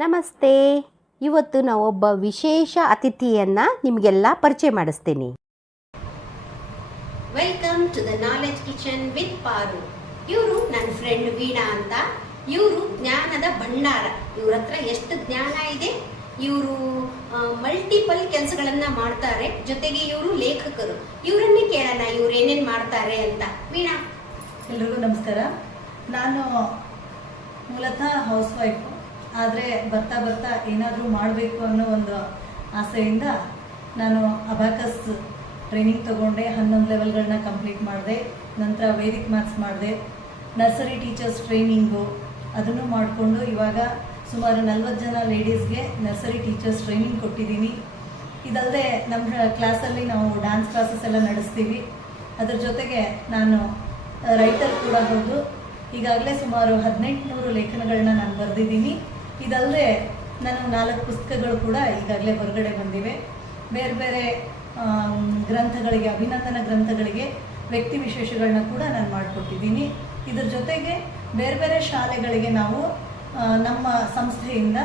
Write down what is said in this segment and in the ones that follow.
ನಮಸ್ತೆ. ಇವತ್ತು ನಾವೊಬ್ಬ ವಿಶೇಷ ಅತಿಥಿಯನ್ನು ನಿಮಗೆಲ್ಲ ಪರಿಚಯ ಮಾಡಿಸ್ತೀನಿ. Welcome to the knowledge kitchen with Paru. ಇವರು ನನ್ನ ಫ್ರೆಂಡ್ ವೀಣಾ ಅಂತ. ಇವರು ಜ್ಞಾನದ ಭಂಡಾರ. ಇವ್ರ ಹತ್ರ ಎಷ್ಟು ಜ್ಞಾನ ಇದೆ. ಇವರು ಮಲ್ಟಿಪಲ್ ಕೆಲಸಗಳನ್ನ ಮಾಡ್ತಾರೆ. ಜೊತೆಗೆ ಇವರು ಲೇಖಕರು. ಇವರನ್ನೇ ಕೇಳೋಣ ಇವ್ರು ಏನೇನು ಮಾಡ್ತಾರೆ ಅಂತ. ವೀಣಾ, ಎಲ್ರಿಗೂ ನಮಸ್ಕಾರ. ನಾನು ಮೂಲತಃ ಹೌಸ್ ವೈಫು. ಆದರೆ ಬರ್ತಾ ಬರ್ತಾ ಏನಾದರೂ ಮಾಡಬೇಕು ಅನ್ನೋ ಒಂದು ಆಸೆಯಿಂದ ನಾನು ಅಬಾಕಸ್ ಟ್ರೈನಿಂಗ್ ತೊಗೊಂಡೆ. 11 ಲೆವೆಲ್ಗಳನ್ನ ಕಂಪ್ಲೀಟ್ ಮಾಡಿದೆ. ನಂತರ ವೇದಿಕ್ ಮ್ಯಾಥ್ಸ್ ಮಾಡಿದೆ. ನರ್ಸರಿ ಟೀಚರ್ಸ್ ಟ್ರೈನಿಂಗು ಅದನ್ನು ಮಾಡಿಕೊಂಡು ಇವಾಗ ಸುಮಾರು 40 ಜನ ಲೇಡೀಸ್ಗೆ ನರ್ಸರಿ ಟೀಚರ್ಸ್ ಟ್ರೈನಿಂಗ್ ಕೊಟ್ಟಿದ್ದೀನಿ. ಇದಲ್ಲದೆ ನಮ್ಮ ಕ್ಲಾಸಲ್ಲಿ ನಾವು ಡ್ಯಾನ್ಸ್ ಕ್ಲಾಸಸ್ ಎಲ್ಲ ನಡೆಸ್ತೀವಿ. ಅದ್ರ ಜೊತೆಗೆ ನಾನು ರೈಟರ್ ಕೂಡ ಹೌದು. ಈಗಾಗಲೇ ಸುಮಾರು 1800 ಲೇಖನಗಳನ್ನ ನಾನು ಬರೆದಿದ್ದೀನಿ. ಇದಲ್ಲದೆ ನಾನು 4 ಪುಸ್ತಕಗಳು ಕೂಡ ಈಗಾಗಲೇ ಹೊರಗಡೆ ಬಂದಿವೆ. ಬೇರೆ ಬೇರೆ ಗ್ರಂಥಗಳಿಗೆ, ಅಭಿನಂದನಾ ಗ್ರಂಥಗಳಿಗೆ ವ್ಯಕ್ತಿ ವಿಶೇಷಗಳನ್ನ ಕೂಡ ನಾನು ಮಾಡಿಕೊಟ್ಟಿದ್ದೀನಿ. ಇದ್ರ ಜೊತೆಗೆ ಬೇರೆ ಬೇರೆ ಶಾಲೆಗಳಿಗೆ ನಾವು ನಮ್ಮ ಸಂಸ್ಥೆಯಿಂದ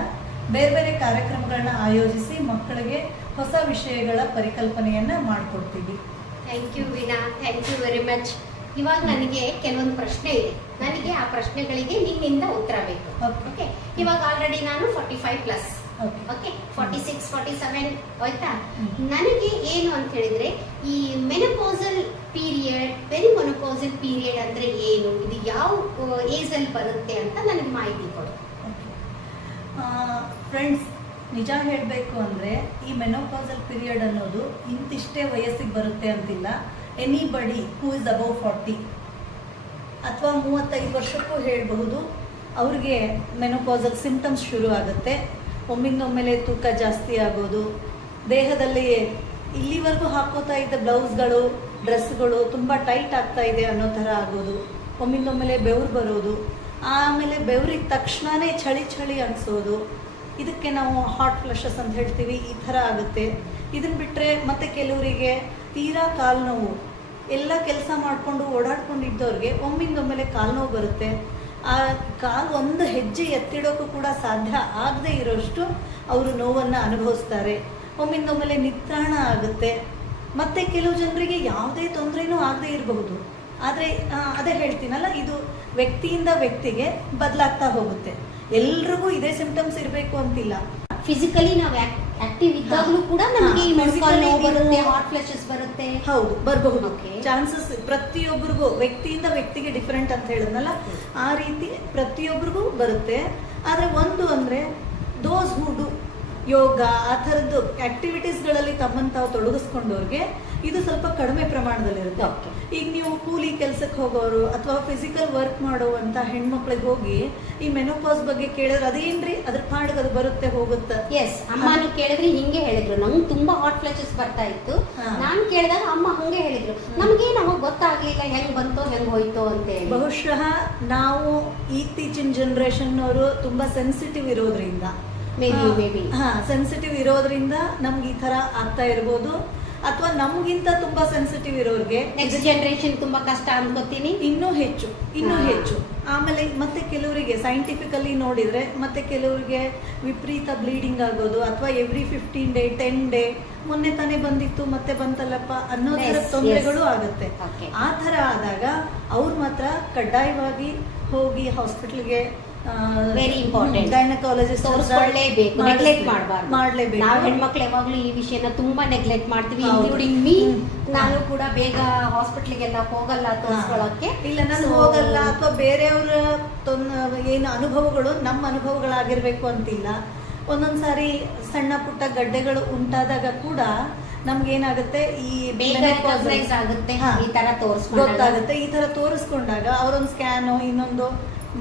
ಬೇರೆ ಬೇರೆ ಕಾರ್ಯಕ್ರಮಗಳನ್ನ ಆಯೋಜಿಸಿ ಮಕ್ಕಳಿಗೆ ಹೊಸ ವಿಷಯಗಳ ಪರಿಕಲ್ಪನೆಯನ್ನು ಮಾಡಿಕೊಡ್ತೀವಿ. Thank you Veena, thank you very much. ಇವಾಗ ನನಗೆ ಕೆಲವೊಂದು ಪ್ರಶ್ನೆ ಇದೆ. ನನಗೆ ಆ ಪ್ರಶ್ನೆಗಳಿಗೆ ನಿಮ್ಮಿಂದ ಉತ್ತರ ಬೇಕು. ಓಕೆ, ಇವಾಗ ಆಲ್ರೆಡಿ ನಾನು 45+. ಓಕೆ, 46, 47 ಆಯ್ತಾ. ನನಗೆ ಏನು ಅಂತ ಹೇಳಿದ್ರೆ, ಈ ಮೆನೋಪಾಸಲ್ ಪೀರಿಯಡ್, ಪೆರಿಮೆನೋಪಾಸಲ್ ಪೀರಿಯಡ್ ಅಂದ್ರೆ ಏನು, ಇದು ಯಾವ ಏಜ್ ಅಲ್ಲಿ ಬರುತ್ತೆ ಅಂತ ನನಗೆ ಮಾಹಿತಿ ಕೊಡು. ಫ್ರೆಂಡ್ಸ್, ನಿಜ ಹೇಳಬೇಕು ಅಂದರೆ ಈ ಮೆನೋಪಾಸಲ್ ಪೀರಿಯಡ್ ಅನ್ನೋದು ಇಂತಿಷ್ಟೇ ವಯಸ್ಸಿಗೆ ಬರುತ್ತೆ ಅಂತಿಲ್ಲ. ಎನಿಬಡಿ ಹೂ ಇಸ್ ಅಬೌವ್ 40 ಅಥವಾ 35 ವರ್ಷಕ್ಕೂ ಹೇಳಬಹುದು, ಅವ್ರಿಗೆ ಮೆನೋಪಾಸಲ್ ಸಿಂಪ್ಟಮ್ಸ್ ಶುರು ಆಗುತ್ತೆ. ಒಮ್ಮಿಂದೊಮ್ಮೆಲೆ ತೂಕ ಜಾಸ್ತಿ ಆಗೋದು, ದೇಹದಲ್ಲಿ ಇಲ್ಲಿವರೆಗೂ ಹಾಕೋತಾ ಇದ್ದ ಬ್ಲೌಸ್ಗಳು, ಡ್ರೆಸ್ಗಳು ತುಂಬ ಟೈಟ್ ಆಗ್ತಾ ಇದೆ ಅನ್ನೋ ಥರ ಆಗೋದು, ಒಮ್ಮಿಂದೊಮ್ಮೆಲೆ ಬೆವರು ಬರೋದು, ಆಮೇಲೆ ಬೆವರಿದ ತಕ್ಷಣವೇ ಚಳಿ ಚಳಿ ಅನಿಸೋದು. ಇದಕ್ಕೆ ನಾವು ಹಾಟ್ ಫ್ಲಶಸ್ ಅಂತ ಹೇಳ್ತೀವಿ. ಈ ಥರ ಆಗುತ್ತೆ. ಇದನ್ನು ಬಿಟ್ಟರೆ ಮತ್ತೆ ಕೆಲವರಿಗೆ ತೀರಾ ಕಾಲು ನೋವು, ಎಲ್ಲ ಕೆಲಸ ಮಾಡಿಕೊಂಡು ಓಡಾಡ್ಕೊಂಡಿದ್ದವ್ರಿಗೆ ಒಮ್ಮಿಂದೊಮ್ಮೆಲೆ ಕಾಲು ನೋವು ಬರುತ್ತೆ. ಆ ಕಾಲು ಒಂದು ಹೆಜ್ಜೆ ಎತ್ತಿಡೋಕ್ಕೂ ಕೂಡ ಸಾಧ್ಯ ಆಗದೆ ಇರೋಷ್ಟು ಅವರು ನೋವನ್ನು ಅನುಭವಿಸ್ತಾರೆ. ಒಮ್ಮಿಂದೊಮ್ಮೆಲೆ ನಿತ್ರಾಣ ಆಗುತ್ತೆ. ಮತ್ತು ಕೆಲವು ಜನರಿಗೆ ಯಾವುದೇ ತೊಂದರೆನೂ ಆಗದೆ ಇರಬಹುದು. ಆದರೆ ಅದೇ ಹೇಳ್ತೀನಲ್ಲ, ಇದು ವ್ಯಕ್ತಿಯಿಂದ ವ್ಯಕ್ತಿಗೆ ಬದಲಾಗ್ತಾ ಹೋಗುತ್ತೆ. ಎಲ್ರಿಗೂ ಇದೇ ಸಿಂಪ್ಟಮ್ಸ್ ಇರಬೇಕು ಅಂತಿಲ್ಲ. ಫಿಸಿಕಲಿ ನಾವು ಆಕ್ಟಿವ್ ಇದ್ದಾಗಲೂ ಕೂಡ ನಮಗೆ ಈ ಮೊಣಕಾಲು ನೋವು ಬರುತ್ತೆ, ಹಾಟ್ ಫ್ಲಶಸ್ ಬರುತ್ತೆ. ಹೌದು, ಬರಬಹುದು. ಚಾನ್ಸಸ್ ಪ್ರತಿಯೊಬ್ಬರಿಗೂ, ವ್ಯಕ್ತಿಯಿಂದ ವ್ಯಕ್ತಿಗೆ ಡಿಫರೆಂಟ್ ಅಂತ ಹೇಳಿದ್ನಲ್ಲ, ಆ ರೀತಿ ಪ್ರತಿಯೊಬ್ಬರಿಗೂ ಬರುತ್ತೆ. ಆದರೆ ಒಂದು ಅಂದರೆ ದೋಸ್ ಹೂ ಡು ಯೋಗ, ಆ ಥರದ್ದು ಆಕ್ಟಿವಿಟೀಸ್ಗಳಲ್ಲಿ ತಮ್ಮನ್ನು ತಾವು ತೊಡಗಿಸ್ಕೊಂಡವ್ರಿಗೆ ಇದು ಸ್ವಲ್ಪ ಕಡಿಮೆ ಪ್ರಮಾಣದಲ್ಲಿರುತ್ತೆ. ಈಗ ನೀವು ಕೂಲಿ ಕೆಲಸಕ್ಕೆ ಹೋಗೋರು ಅಥವಾ ಫಿಸಿಕಲ್ ವರ್ಕ್ ಮಾಡುವಂಥ ಹೆಣ್ಮಕ್ಳಿಗೆ ಹೋಗಿ ಈ ಮೆನೋಪಾಸ್ ಬಗ್ಗೆ ಕೇಳಿದ್ರೆ ಅದೇನ್ರಿ ಅದ್ರ ಪಾಡಿಗೆ ಅದು ಬರುತ್ತೆ ಹೋಗುತ್ತೆ. ಎಸ್, ಅಮ್ಮನು ಕೇಳಿದ್ರೆ ಹಿಂಗೆ ಹೇಳಿದ್ರು. ನಂಗೆ ತುಂಬಾ ಹಾಟ್ ಫ್ಲಶಸ್ ಬರ್ತಾ ಇತ್ತು. ನಾನು ಕೇಳಿದಾಗ ಅಮ್ಮ ಹಂಗೆ ಹೇಳಿದ್ರು. ನಮ್ಗೆ ನಮಗ್ ಗೊತ್ತಾಗ್ಲಿಲ್ಲ ಹೆಂಗ್ ಬಂತೋ ಹೆಂಗ್ ಹೋಯ್ತೋ ಅಂತ ಹೇಳಿ. ಬಹುಶಃ ನಾವು ಇತ್ತೀಚಿನ ಜನರೇಷನ್ ಅವರು ತುಂಬಾ ಸೆನ್ಸಿಟಿವ್ ಇರೋದ್ರಿಂದ, ಸೆನ್ಸಿಟಿವ್ ಇರೋದ್ರಿಂದ ನಮ್ಗೆ ಈ ತರ ಆಗ್ತಾ ಇರ್ಬೋದು. ಅಥವಾ ನಮ್ಗಿಂತ ತುಂಬಾ ಸೆನ್ಸಿಟಿವ್ ಇರೋರಿಗೆ ನೆಕ್ಸ್ಟ್ ಜನರೇಷನ್ ತುಂಬಾ ಕಷ್ಟ ಅನ್ಕೋತೀನಿ. ಇನ್ನೂ ಹೆಚ್ಚು. ಆಮೇಲೆ ಮತ್ತೆ ಕೆಲವರಿಗೆ ಸೈಂಟಿಫಿಕಲಿ ನೋಡಿದ್ರೆ, ಮತ್ತೆ ಕೆಲವರಿಗೆ ವಿಪರೀತ ಬ್ಲೀಡಿಂಗ್ ಆಗೋದು, ಅಥವಾ ಎವ್ರಿ 15 ಡೇ 10 ಡೇ ಮೊನ್ನೆ ತಾನೇ ಬಂದಿತ್ತು ಮತ್ತೆ ಬಂತಲ್ಲಪ್ಪ ಅನ್ನೋ ಥರ ತೊಂದರೆಗಳು ಆಗುತ್ತೆ. ಆ ಥರ ಆದಾಗ ಅವ್ರು ಮಾತ್ರ ಕಡ್ಡಾಯವಾಗಿ ಹೋಗಿ ಹಾಸ್ಪಿಟಲ್ಗೆ, ವೆರಿ ಇಂಪಾರ್ಟೆಂಟ್, ಗೈನಕಾಲಜಿಸ್ಟ್ ತೋರಿಸ್ಕೊಳ್ಳೇಬೇಕು, ನೆಗ್ಲೆಕ್ಟ್ ಮಾಡಬಾರ್ದು. ನಾವು ಹೆಣ್ಮಕ್ಳು ಯಾವಾಗ್ಲೂ ಈ ವಿಷಯನ ತುಂಬಾ ನೆಗ್ಲೆಕ್ಟ್ ಮಾಡ್ತೀವಿ, ಇನ್ಕ್ಲೂಡಿಂಗ್ ಮೀ. ನಾನು ಕೂಡ ಬೇಗ ಹಾಸ್ಪಿಟಲ್ಗೆಲ್ಲ ಹೋಗಲ್ಲ ತೋರಿಸ್ಕೊಳ್ಳೋಕೆ. ಇಲ್ಲ, ನಾನು ಹೋಗಲ್ಲ, ಅಥವಾ ಬೇರೆಯವರ ಏನು ಅನುಭವಗಳು ನಮ್ಮ ಅನುಭವಗಳಾಗಿರ್ಬೇಕು ಅಂತಿಲ್ಲ. ಒಂದೊಂದ್ಸಾರಿ ಸಣ್ಣ ಪುಟ್ಟ ಗಡ್ಡೆಗಳು ಉಂಟಾದಾಗ ಕೂಡ ನಮ್ಗೇನಾಗುತ್ತೆ, ಈ ಆಗುತ್ತೆ, ಈ ತರ ಗೊತ್ತಾಗುತ್ತೆ. ಈ ತರ ತೋರಿಸ್ಕೊಂಡಾಗ ಅವರೊಂದು ಸ್ಕ್ಯಾನು ಇನ್ನೊಂದು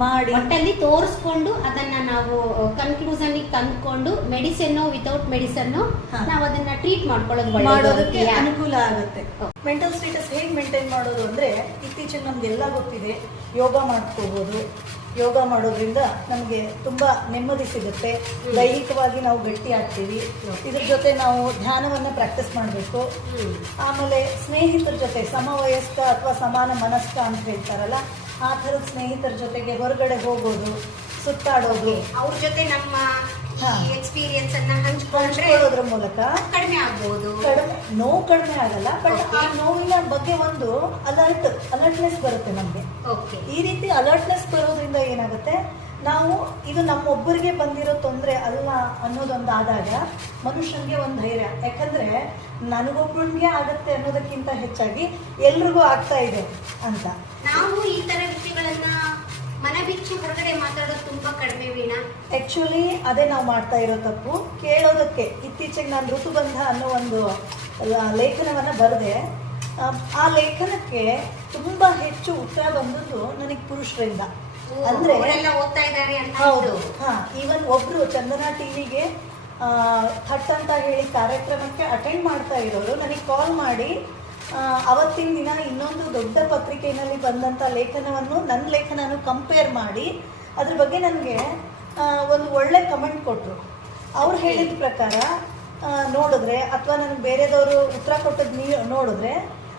ಮಾಡಿ ಒಟ್ಟಲ್ಲಿ ತೋರಿಸ್ಕೊಂಡು ಅದನ್ನ ನಾವು ಕನ್ಕ್ಲೂಷನ್ ತಂದ್ಕೊಂಡು ಮೆಡಿಸಿನ್ ವಿತೌಟ್ ಮೆಡಿಸಿನ್ ನಾವು ಅದನ್ನ ಟ್ರೀಟ್ ಮಾಡೋದಕ್ಕೆ ಅನುಕೂಲ ಆಗುತ್ತೆ. ಮೆಂಟಲ್ ಸ್ಟೇಟಸ್ ಹೇಗೆ ಮೇಂಟೈನ್ ಮಾಡೋದು ಅಂದ್ರೆ, ಇತ್ತೀಚೆಗೆ ನಮ್ಗೆಲ್ಲ ಗೊತ್ತಿದೆ, ಯೋಗ ಮಾಡ್ಕೋಬಹುದು. ಯೋಗ ಮಾಡೋದ್ರಿಂದ ನಮಗೆ ತುಂಬಾ ನೆಮ್ಮದಿ ಸಿಗುತ್ತೆ. ದೈಹಿಕವಾಗಿ ನಾವು ಗಟ್ಟಿ ಆಗ್ತೀವಿ. ಇದ್ರ ಜೊತೆ ನಾವು ಧ್ಯಾನವನ್ನ ಪ್ರಾಕ್ಟೀಸ್ ಮಾಡಬೇಕು. ಆಮೇಲೆ ಸ್ನೇಹಿತರ ಜೊತೆ, ಸಮವಯಸ್ಕ ಅಥವಾ ಸಮಾನ ಮನಸ್ಕ ಅಂತ ಹೇಳ್ತಾರಲ್ಲ, ಆ ಥರದ ಸ್ನೇಹಿತರ ಜೊತೆಗೆ ಹೊರಗಡೆ ಹೋಗೋದು, ಸುತ್ತಾಡೋದು, ಅವ್ರ ಜೊತೆ ನಮ್ಮ ಹಾ. ಎಕ್ಸ್ಪೀರಿಯನ್ಸ್ ಅನ್ನ ಹಂಚ್ಕೊಂಡ್ರೆ ಹಂಚ್ಕೊಳ್ಳೋದ್ರ ಮೂಲಕ ಕಡಿಮೆ ಆಗ್ಬಹುದು. ನೋವು ಕಡಿಮೆ ಆಗಲ್ಲ, ಬಟ್ ಆ Okay. ನೋವಿನ ಬಗ್ಗೆ ಒಂದು ಅಲರ್ಟ್ನೆಸ್ ಬರುತ್ತೆ ನಮ್ಗೆ. ಓಕೆ ಈ ರೀತಿ ಅಲರ್ಟ್ನೆಸ್ ಬರೋದ್ರಿಂದ ಏನಾಗುತ್ತೆ, ನಾವು ಇದು ನಮ್ಮೊಬ್ಬರಿಗೆ ಬಂದಿರೋ ತೊಂದರೆ ಅಲ್ಲ ಅನ್ನೋದೊಂದು ಆದಾಗ ಮನುಷ್ಯನಿಗೆ ಒಂದು ಧೈರ್ಯ, ಯಾಕಂದ್ರೆ ನನಗೊಬ್ಬನಿಗೆ ಆಗತ್ತೆ ಅನ್ನೋದಕ್ಕಿಂತ ಹೆಚ್ಚಾಗಿ ಎಲ್ರಿಗೂ ಆಗ್ತಾ ಇದೆ ಅಂತ. ನಾವು ಈ ತರ ವಿಷಯಗಳನ್ನ ಮನಬಿಚ್ಚಿ ಹೊರಗಡೆ ಮಾತಾಡೋದು ತುಂಬಾ ಕಡಿಮೆ ವೀಣಾ. ಆಕ್ಚುಲಿ ಅದೇ ನಾವು ಮಾಡ್ತಾ ಇರೋ ತಪ್ಪು. ಕೇಳೋದಕ್ಕೆ ಇತ್ತೀಚೆಗೆ ನಾನು ಋತುಬಂಧ ಅನ್ನೋ ಒಂದು ಲೇಖನವನ್ನ ಬರೆದೆ. ಆ ಲೇಖನಕ್ಕೆ ತುಂಬಾ ಹೆಚ್ಚು ಉತ್ತರ ಬಂದದ್ದು ನನಗೆ ಪುರುಷರಿಂದ. ಅಂದ್ರೆ ಅವರೆಲ್ಲ ಓದ್ತಾ ಇದ್ದಾರೆ ಅಂತ. ಹೌದು, ಹಾ, ಈವನ್ ಒಬ್ರು ಚಂದನ ಟಿವಿಗೆ ಥಟ್ ಅಂತ ಹೇಳಿ ಕಾರ್ಯಕ್ರಮಕ್ಕೆ ಅಟೆಂಡ್ ಮಾಡ್ತಾ ಇರೋರು ನನಗೆ ಕಾಲ್ ಮಾಡಿ ಅವತ್ತಿನ ದಿನ ಇನ್ನೊಂದು ದೊಡ್ಡ ಪತ್ರಿಕೆಯಲ್ಲಿ ಬಂದಂಥ ಲೇಖನವನ್ನು ನನ್ನ ಲೇಖನನು ಕಂಪೇರ್ ಮಾಡಿ ಅದ್ರ ಬಗ್ಗೆ ನನಗೆ ಒಂದು ಒಳ್ಳೆ ಕಮೆಂಟ್ ಕೊಟ್ಟರು. ಅವ್ರು ಹೇಳಿದ ಪ್ರಕಾರ ನೋಡಿದ್ರೆ, ಅಥವಾ ನನಗೆ ಬೇರೆದವರು ಉತ್ತರ ಕೊಟ್ಟದ್ದು ನೀವು ನೋಡಿದ್ರೆ,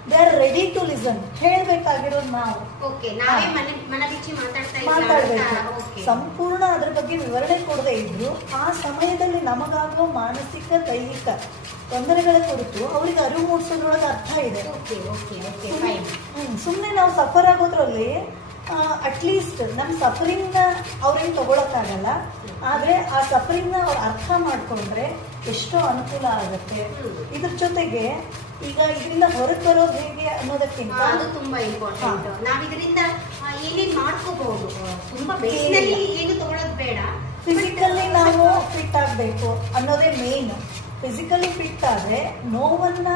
they are ready to listen. ಹೇಳಬೇಕಾಗಿರೋದು ನಾವು ಓಕೆ, ನಾವೇ ಮನಬಿಚ್ಚಿ ಮಾತಾಡ್ಬೇಕು. ಸಂಪೂರ್ಣ ಅದ್ರ ಬಗ್ಗೆ ವಿವರಣೆ ಕೊಡದೇ ಇದ್ರು ಆ ಸಮಯದಲ್ಲಿ ನಮಗಾಗುವ ಮಾನಸಿಕ ದೈಹಿಕ ತೊಂದರೆಗಳ ಕುರಿತು ಅವರಿಗೆ ಅರಿವು ಮೂಡಿಸೋದ್ರೊಳಗೆ ಅರ್ಥ ಇದೆ. ಸುಮ್ಮನೆ ನಾವು ಸಫರ್ ಆಗೋದ್ರಲ್ಲಿ ಅಟ್ಲೀಸ್ಟ್ ನಮ್ಮ ಸಫರಿಂಗ್ನ ಅವ್ರೇನು ತಗೊಳಕ್ಕಾಗಲ್ಲ, ಆದರೆ ಆ ಸಫರಿಂಗ್ನ ಅವ್ರು ಅರ್ಥ ಮಾಡ್ಕೊಂಡ್ರೆ ಎಷ್ಟೋ ಅನುಕೂಲ ಆಗುತ್ತೆ. ಇದ್ರ ಜೊತೆಗೆ ಈಗ ಇದರಿಂದ ಹೊರಗೆ ಬರೋದು ಹೇಗೆ ಅನ್ನೋದಕ್ಕಿಂತ ಅದು ತುಂಬಾ ಇಂಪಾರ್ಟೆಂಟ್. ನಾವ್ ಇದರಿಂದ ಏನೇನ್ ಮಾಡ್ಕೋಬಹುದು, ತುಂಬಾ ಬೇಸಿನಲ್ಲಿ ಏನು ತಗೊಳ್ಳೋದು ಬೇಡ. ಫಿಸಿಕಲಿ ನಾವು ಫಿಟ್ ಆಗಬೇಕು ಅನ್ನೋದೇ ಮೇನ್. ಫಿಸಿಕಲಿ ಫಿಟ್ ಆದರೆ ನೋವನ್ನ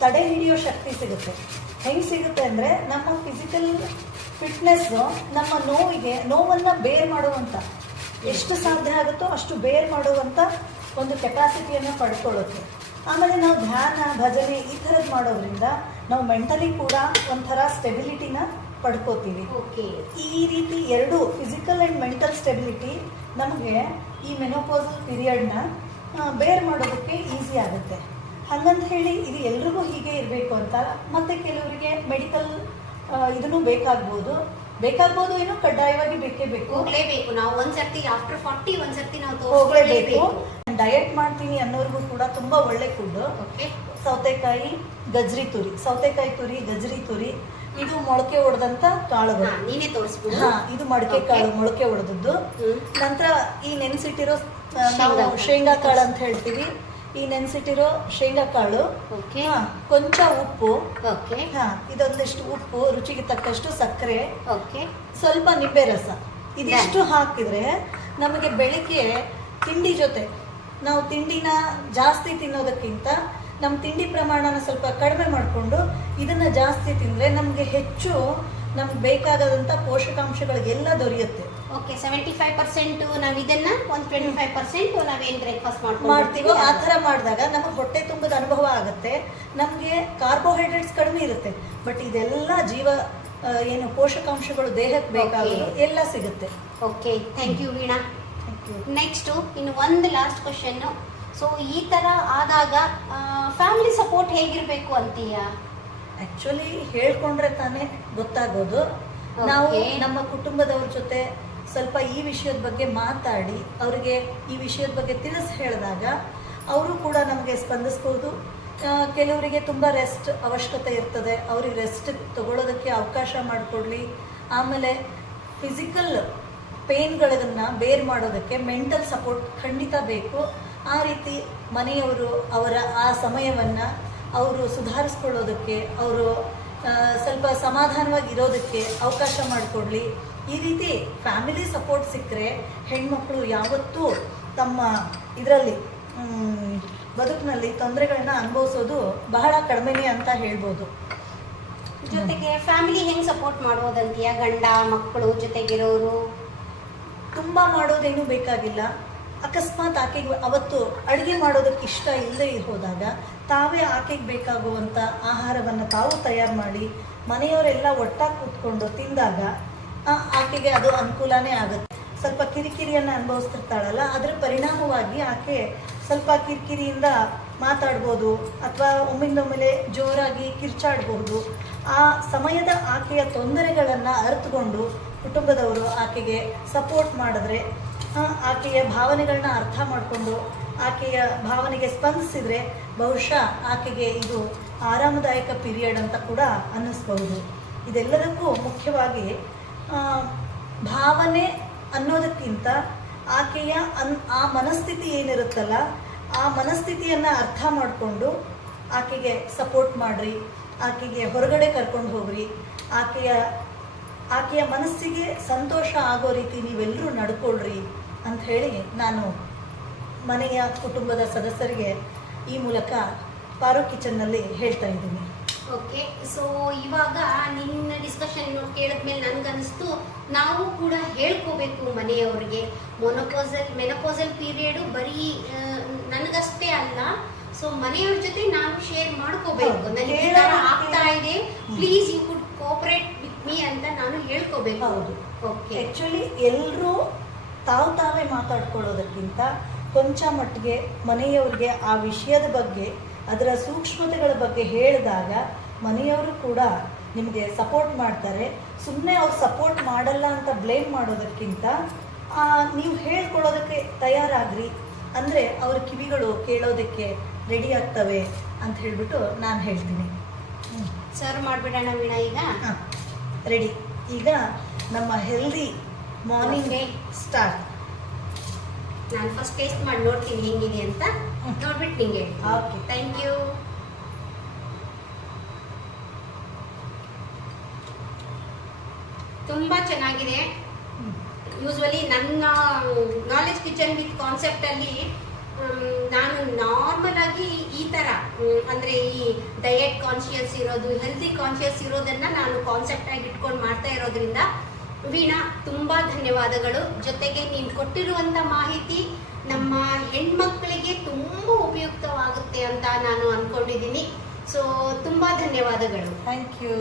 ತಡೆ ಹಿಡಿಯೋ ಶಕ್ತಿ ಸಿಗುತ್ತೆ. ಹೆಂಗೆ ಸಿಗುತ್ತೆ ಅಂದರೆ, ನಮ್ಮ ಫಿಸಿಕಲ್ ಫಿಟ್ನೆಸ್ಸು ನಮ್ಮ ನೋವನ್ನು ಬೇರ್ ಮಾಡುವಂಥ, ಎಷ್ಟು ಸಾಧ್ಯ ಆಗುತ್ತೋ ಅಷ್ಟು ಬೇರ್ ಮಾಡುವಂಥ ಒಂದು ಕೆಪಾಸಿಟಿಯನ್ನು ಪಡ್ಕೊಳ್ಳುತ್ತೆ. ಆಮೇಲೆ ನಾವು ಧ್ಯಾನ, ಭಜನೆ ಈ ಥರದ್ದು ಮಾಡೋದ್ರಿಂದ ನಾವು ಮೆಂಟಲಿ ಕೂಡ ಒಂಥರ ಸ್ಟೆಬಿಲಿಟಿನ ಪಡ್ಕೋತೀವಿ. ಈ ರೀತಿ ಎರಡು, ಫಿಸಿಕಲ್ ಆ್ಯಂಡ್ ಮೆಂಟಲ್ ಸ್ಟೆಬಿಲಿಟಿ, ನಮಗೆ ಈ ಮೆನೋಪಾಸಲ್ ಪೀರಿಯಡ್ನ ಬೇರ್ ಮಾಡೋದಕ್ಕೆ ಈಸಿ ಆಗುತ್ತೆ. ಹಾಗಂತ ಹೇಳಿ ಇದು ಎಲ್ರಿಗೂ ಹೀಗೆ ಇರಬೇಕು ಅಂತ, ಮತ್ತೆ ಕೆಲವರಿಗೆ ಮೆಡಿಕಲ್ ಇದನ್ನು ಬೇಕಾಗ್ಬೋದು, ಏನು ಕಡ್ಡಾಯವಾಗಿ ಬೇಕೇ ಬೇಕು, ಹೋಗ್ಲೇಬೇಕು. ನಾವು ಒಂದ್ಸರ್ತಿ ಆಫ್ಟರ್ 40 ಒಂದ್ಸರ್ತಿ ನಾವು ಹೋಗ್ಲೇಬೇಕು. ಡಯಟ್ ಮಾಡ್ತೀನಿ ಅನ್ನೋರ್ಗೂ ಕೂಡ ತುಂಬಾ ಒಳ್ಳೆ ಫುಡ್ ಸೌತೆಕಾಯಿ, ಗಜ್ರಿ ತುರಿ, ಸೌತೆಕಾಯಿ ತುರಿ, ಗಜ್ರಿ ತುರಿ, ಇದು ಮೊಳಕೆ ಹೊಡೆದಂತ ಕಾಳುಗಳು. ನೀನೇ ತೋರಿಸ್ಬಿಡು. ಹಾ, ಇದು ಮಡಕೆ ಕಾಳು, ಮೊಳಕೆ ಹೊಡೆದದ್ದು. ನಂತರ ಈ ನೆನೆಸಿಟ್ಟಿರೋ ನಾವು ಶೇಂಗಾ ಕಾಳು ಅಂತ ಹೇಳ್ತೀವಿ, ಈ ನೆನೆಸಿಟ್ಟಿರೋ ಶೇಂಗಾ ಕಾಳು, ಕೊಂಚ ಉಪ್ಪು, ಇದೊಂದಿಷ್ಟು ಉಪ್ಪು, ರುಚಿಗೆ ತಕ್ಕಷ್ಟು ಸಕ್ಕರೆ, ಸ್ವಲ್ಪ ನಿಂಬೆ ರಸ, ಇದಿಷ್ಟು ಹಾಕಿದ್ರೆ ನಮಗೆ ಬೆಳಿಗ್ಗೆ ತಿಂಡಿ ಜೊತೆ ನಾವು ತಿಂಡಿನ ಜಾಸ್ತಿ ತಿನ್ನೋದಕ್ಕಿಂತ ನಮ್ಮ ತಿಂಡಿ ಪ್ರಮಾಣನ ಸ್ವಲ್ಪ ಕಡಿಮೆ ಮಾಡಿಕೊಂಡು ಇದನ್ನ ಜಾಸ್ತಿ ತಿಂದರೆ ನಮಗೆ ಹೆಚ್ಚು ನಮ್ಗೆ ಬೇಕಾದಂಥ ಪೋಷಕಾಂಶಗಳು ಎಲ್ಲ ದೊರೆಯುತ್ತೆ. ಓಕೆ, 75% ನಾವು ಇದನ್ನ ಒಂದು 25% ನಾವೇನು ಬ್ರೇಕ್ಫಾಸ್ಟ್ ಮಾಡ್ತೀವೋ ಆ ಥರ ಮಾಡಿದಾಗ ನಮಗೆ ಹೊಟ್ಟೆ ತುಂಬದ ಅನುಭವ ಆಗುತ್ತೆ. ನಮಗೆ ಕಾರ್ಬೋಹೈಡ್ರೇಟ್ಸ್ ಕಡಿಮೆ ಇರುತ್ತೆ, ಬಟ್ ಇದೆಲ್ಲ ಏನು ಪೋಷಕಾಂಶಗಳು ದೇಹಕ್ಕೆ ಬೇಕಾಗೋದು ಎಲ್ಲ ಸಿಗುತ್ತೆ. Okay, thank you Veena. Next ಇನ್ನು ಒಂದು ಲಾಸ್ಟ್ ಕ್ವಶನ್. ಸೊ ಈ ತರ ಆದಾಗ ಫ್ಯಾಮಿಲಿ ಸಪೋರ್ಟ್ ಹೇಗಿರ್ಬೇಕು ಅಂತೀಯ? ಆಕ್ಚುಲಿ ಹೇಳ್ಕೊಂಡ್ರೆ ತಾನೇ ಗೊತ್ತಾಗೋದು. ನಾವು ನಮ್ಮ ಕುಟುಂಬದವ್ರ ಜೊತೆ ಸ್ವಲ್ಪ ಈ ವಿಷಯದ ಬಗ್ಗೆ ಮಾತಾಡಿ ಅವರಿಗೆ ಈ ವಿಷಯದ ಬಗ್ಗೆ ತಿಳಿಸಿ ಹೇಳಿದಾಗ ಅವರು ಕೂಡ ನಮಗೆ ಸ್ಪಂದಿಸ್ಬೋದು. ಕೆಲವರಿಗೆ ತುಂಬ ರೆಸ್ಟ್ ಅವಶ್ಯಕತೆ ಇರ್ತದೆ, ಅವ್ರಿಗೆ ರೆಸ್ಟ್ ತಗೊಳ್ಳೋದಕ್ಕೆ ಅವಕಾಶ ಮಾಡಿಕೊಡ್ಲಿ. ಆಮೇಲೆ ಫಿಸಿಕಲ್ ಪೇನ್ಗಳನ್ನು ಬೇರ್ ಮಾಡೋದಕ್ಕೆ ಮೆಂಟಲ್ ಸಪೋರ್ಟ್ ಖಂಡಿತ ಬೇಕು. ಆ ರೀತಿ ಮನೆಯವರು ಅವರ ಆ ಸಮಯವನ್ನು ಅವರು ಸುಧಾರಿಸ್ಕೊಳ್ಳೋದಕ್ಕೆ, ಅವರು ಸ್ವಲ್ಪ ಸಮಾಧಾನವಾಗಿ ಇರೋದಕ್ಕೆ ಅವಕಾಶ ಮಾಡಿಕೊಡ್ಲಿ. ಈ ರೀತಿ ಫ್ಯಾಮಿಲಿ ಸಪೋರ್ಟ್ ಸಿಕ್ಕರೆ ಹೆಣ್ಮಕ್ಳು ಯಾವತ್ತೂ ತಮ್ಮ ಇದರಲ್ಲಿ ಬದುಕಿನಲ್ಲಿ ತೊಂದರೆಗಳನ್ನ ಅನುಭವಿಸೋದು ಬಹಳ ಕಡಿಮೆನೇ ಅಂತ ಹೇಳ್ಬೋದು. ಜೊತೆಗೆ ಫ್ಯಾಮಿಲಿ ಹೆಂಗೆ ಸಪೋರ್ಟ್ ಮಾಡೋದಂತೀಯ? ಗಂಡ ಮಕ್ಕಳು ಜೊತೆಗಿರೋರು ತುಂಬ ಮಾಡೋದೇನು ಬೇಕಾಗಿಲ್ಲ. ಅಕಸ್ಮಾತ್ ಆಕೆಗೆ ಅವತ್ತು ಅಡುಗೆ ಮಾಡೋದಕ್ಕೆ ಇಷ್ಟ ಇಲ್ಲದೆ ಹೋದಾಗ ತಾವೇ ಆಕೆಗೆ ಬೇಕಾಗುವಂಥ ಆಹಾರವನ್ನು ತಾವು ತಯಾರು ಮಾಡಿ ಮನೆಯವರೆಲ್ಲ ಒಟ್ಟಾಗಿ ಕೂತ್ಕೊಂಡು ತಿಂದಾಗ ಆಕೆಗೆ ಅದು ಅನುಕೂಲನೇ ಆಗುತ್ತೆ. ಸ್ವಲ್ಪ ಕಿರಿಕಿರಿಯನ್ನು ಅನುಭವಿಸ್ತಿರ್ತಾಳಲ್ಲ, ಅದರ ಪರಿಣಾಮವಾಗಿ ಆಕೆ ಸ್ವಲ್ಪ ಕಿರಿಕಿರಿಯಿಂದ ಮಾತಾಡ್ಬೋದು ಅಥವಾ ಒಮ್ಮಿಂದೊಮ್ಮೆಲೆ ಜೋರಾಗಿ ಕಿರ್ಚಾಡ್ಬೋದು. ಆ ಸಮಯದ ಆಕೆಯ ತೊಂದರೆಗಳನ್ನು ಅರಿತುಕೊಂಡು ಕುಟುಂಬದವರು ಆಕೆಗೆ ಸಪೋರ್ಟ್ ಮಾಡಿದ್ರೆ, ಆಕೆಯ ಭಾವನೆಗಳನ್ನ ಅರ್ಥ ಮಾಡಿಕೊಂಡು ಆಕೆಯ ಭಾವನೆಗೆ ಸ್ಪಂದಿಸಿದರೆ ಬಹುಶಃ ಆಕೆಗೆ ಇದು ಆರಾಮದಾಯಕ ಪೀರಿಯಡ್ ಅಂತ ಕೂಡ ಅನ್ನಿಸ್ಬಹುದು. ಇದೆಲ್ಲದಕ್ಕೂ ಮುಖ್ಯವಾಗಿ ಭಾವನೆ ಅನ್ನೋದಕ್ಕಿಂತ ಆಕೆಯ ಆ ಮನಸ್ಥಿತಿ ಏನಿರುತ್ತಲ್ಲ, ಆ ಮನಸ್ಥಿತಿಯನ್ನು ಅರ್ಥ ಮಾಡಿಕೊಂಡು ಆಕೆಗೆ ಸಪೋರ್ಟ್ ಮಾಡಿರಿ, ಆಕೆಗೆ ಹೊರಗಡೆ ಕರ್ಕೊಂಡು ಹೋಗ್ರಿ, ಆಕೆಯ ಮನಸ್ಸಿಗೆ ಸಂತೋಷ ಆಗೋ ರೀತಿ ನೀವೆಲ್ಲರೂ ನಡ್ಕೊಳ್ರಿ ಅಂತ ಹೇಳಿ ನಾನು ಮನೆಯ ಕುಟುಂಬದ ಸದಸ್ಯರಿಗೆ ಈ ಮೂಲಕ ಪಾರೋ ಕಿಚನ್ನಲ್ಲಿ ಹೇಳ್ತಾ ಇದ್ದೀನಿ. ಓಕೆ, ಸೊ ಇವಾಗ ನಿನ್ನ ಡಿಸ್ಕಷನ್ ಕೇಳಿದ್ಮೇಲೆ ನನಗನ್ನಿಸ್ತು ನಾವು ಕೂಡ ಹೇಳ್ಕೋಬೇಕು ಮನೆಯವ್ರಿಗೆ. ಮೆನೋಪಾಸಲ್ ಪೀರಿಯಡ್ ಬರೀ ನನಗಷ್ಟೇ ಅಲ್ಲ, ಸೊ ಮನೆಯವ್ರ ಜೊತೆ ನಾನು ಶೇರ್ ಮಾಡ್ಕೋಬೇಕು. ನನಗೆ ಈ ಥರ ಆಗ್ತಾ ಇದೆ, please you could cooperate with me ಅಂತ ನಾನು ಹೇಳ್ಕೋಬೇಕು. ಹೌದು, ಓಕೆ. ಆ್ಯಕ್ಚುಲಿ ಎಲ್ಲರೂ ತಾವೇ ಮಾತಾಡ್ಕೊಳ್ಳೋದಕ್ಕಿಂತ ಕೊಂಚ ಮಟ್ಟಿಗೆ ಮನೆಯವ್ರಿಗೆ ಆ ವಿಷಯದ ಬಗ್ಗೆ, ಅದರ ಸೂಕ್ಷ್ಮತೆಗಳ ಬಗ್ಗೆ ಹೇಳಿದಾಗ ಮನೆಯವರು ಕೂಡ ನಿಮಗೆ ಸಪೋರ್ಟ್ ಮಾಡ್ತಾರೆ. ಸುಮ್ಮನೆ ಅವ್ರು ಸಪೋರ್ಟ್ ಮಾಡಲ್ಲ ಅಂತ ಬ್ಲೇಮ್ ಮಾಡೋದಕ್ಕಿಂತ ನೀವು ಹೇಳ್ಕೊಳ್ಳೋದಕ್ಕೆ ತಯಾರಾಗ್ರಿ ಅಂದರೆ ಅವ್ರ ಕಿವಿಗಳು ಕೇಳೋದಕ್ಕೆ ರೆಡಿ ಆಗ್ತವೆ ಅಂತ ಹೇಳಿಬಿಟ್ಟು ನಾನು ಹೇಳ್ತೀನಿ. ಸರ್ವ್ ಮಾಡಿಬಿಡೋಣ ವೀಣಾ ಈಗ? ರೆಡಿ. ಈಗ ನಮ್ಮ ಹೆಲ್ದಿ ಮಾರ್ನಿಂಗ್ ಸ್ಟಾರ್ಟ್. ನಾನು ಫಸ್ಟ್ ಟೇಸ್ಟ್ ಮಾಡಿ ನೋಡ್ತೀನಿ ಹೆಂಗಿದೆ ಅಂತ, ನೋಡ್ಬಿಟ್ಟು ನಿಂಗೆ. Okay, thank you. ತುಂಬಾ ಚೆನ್ನಾಗಿದೆ. ಯೂಸ್ವಲಿ ನನ್ನ ನಾಲೆಜ್ ಕಿಚನ್ ವಿತ್ ಕಾನ್ಸೆಪ್ಟ್ ಅಲ್ಲಿ ನಾನು ನಾರ್ಮಲ್ ಆಗಿ ಈ ತರ ಅಂದ್ರೆ ಈ ಡಯಟ್ ಕಾನ್ಶಿಯಸ್ ಇರೋದು, ಹೆಲ್ದಿ ಕಾನ್ಶಿಯಸ್ ಇರೋದನ್ನ ನಾನು ಕಾನ್ಸೆಪ್ಟ್ ಆಗಿ ಇಟ್ಕೊಂಡು ಮಾಡ್ತಾ ಇರೋದ್ರಿಂದ ವೀಣಾ ತುಂಬಾ ಧನ್ಯವಾದಗಳು. ಜೊತೆಗೆ ನೀನು ಕೊಟ್ಟಿರುವಂತ ಮಾಹಿತಿ ನಮ್ಮ ಹೆಣ್ಮಕ್ಳಿಗೆ ತುಂಬಾ ಉಪಯುಕ್ತವಾಗುತ್ತೆ ಅಂತ ನಾನು ಅನ್ಕೊಂಡಿದ್ದೀನಿ. ಸೊ ತುಂಬಾ ಧನ್ಯವಾದಗಳು. Thank you.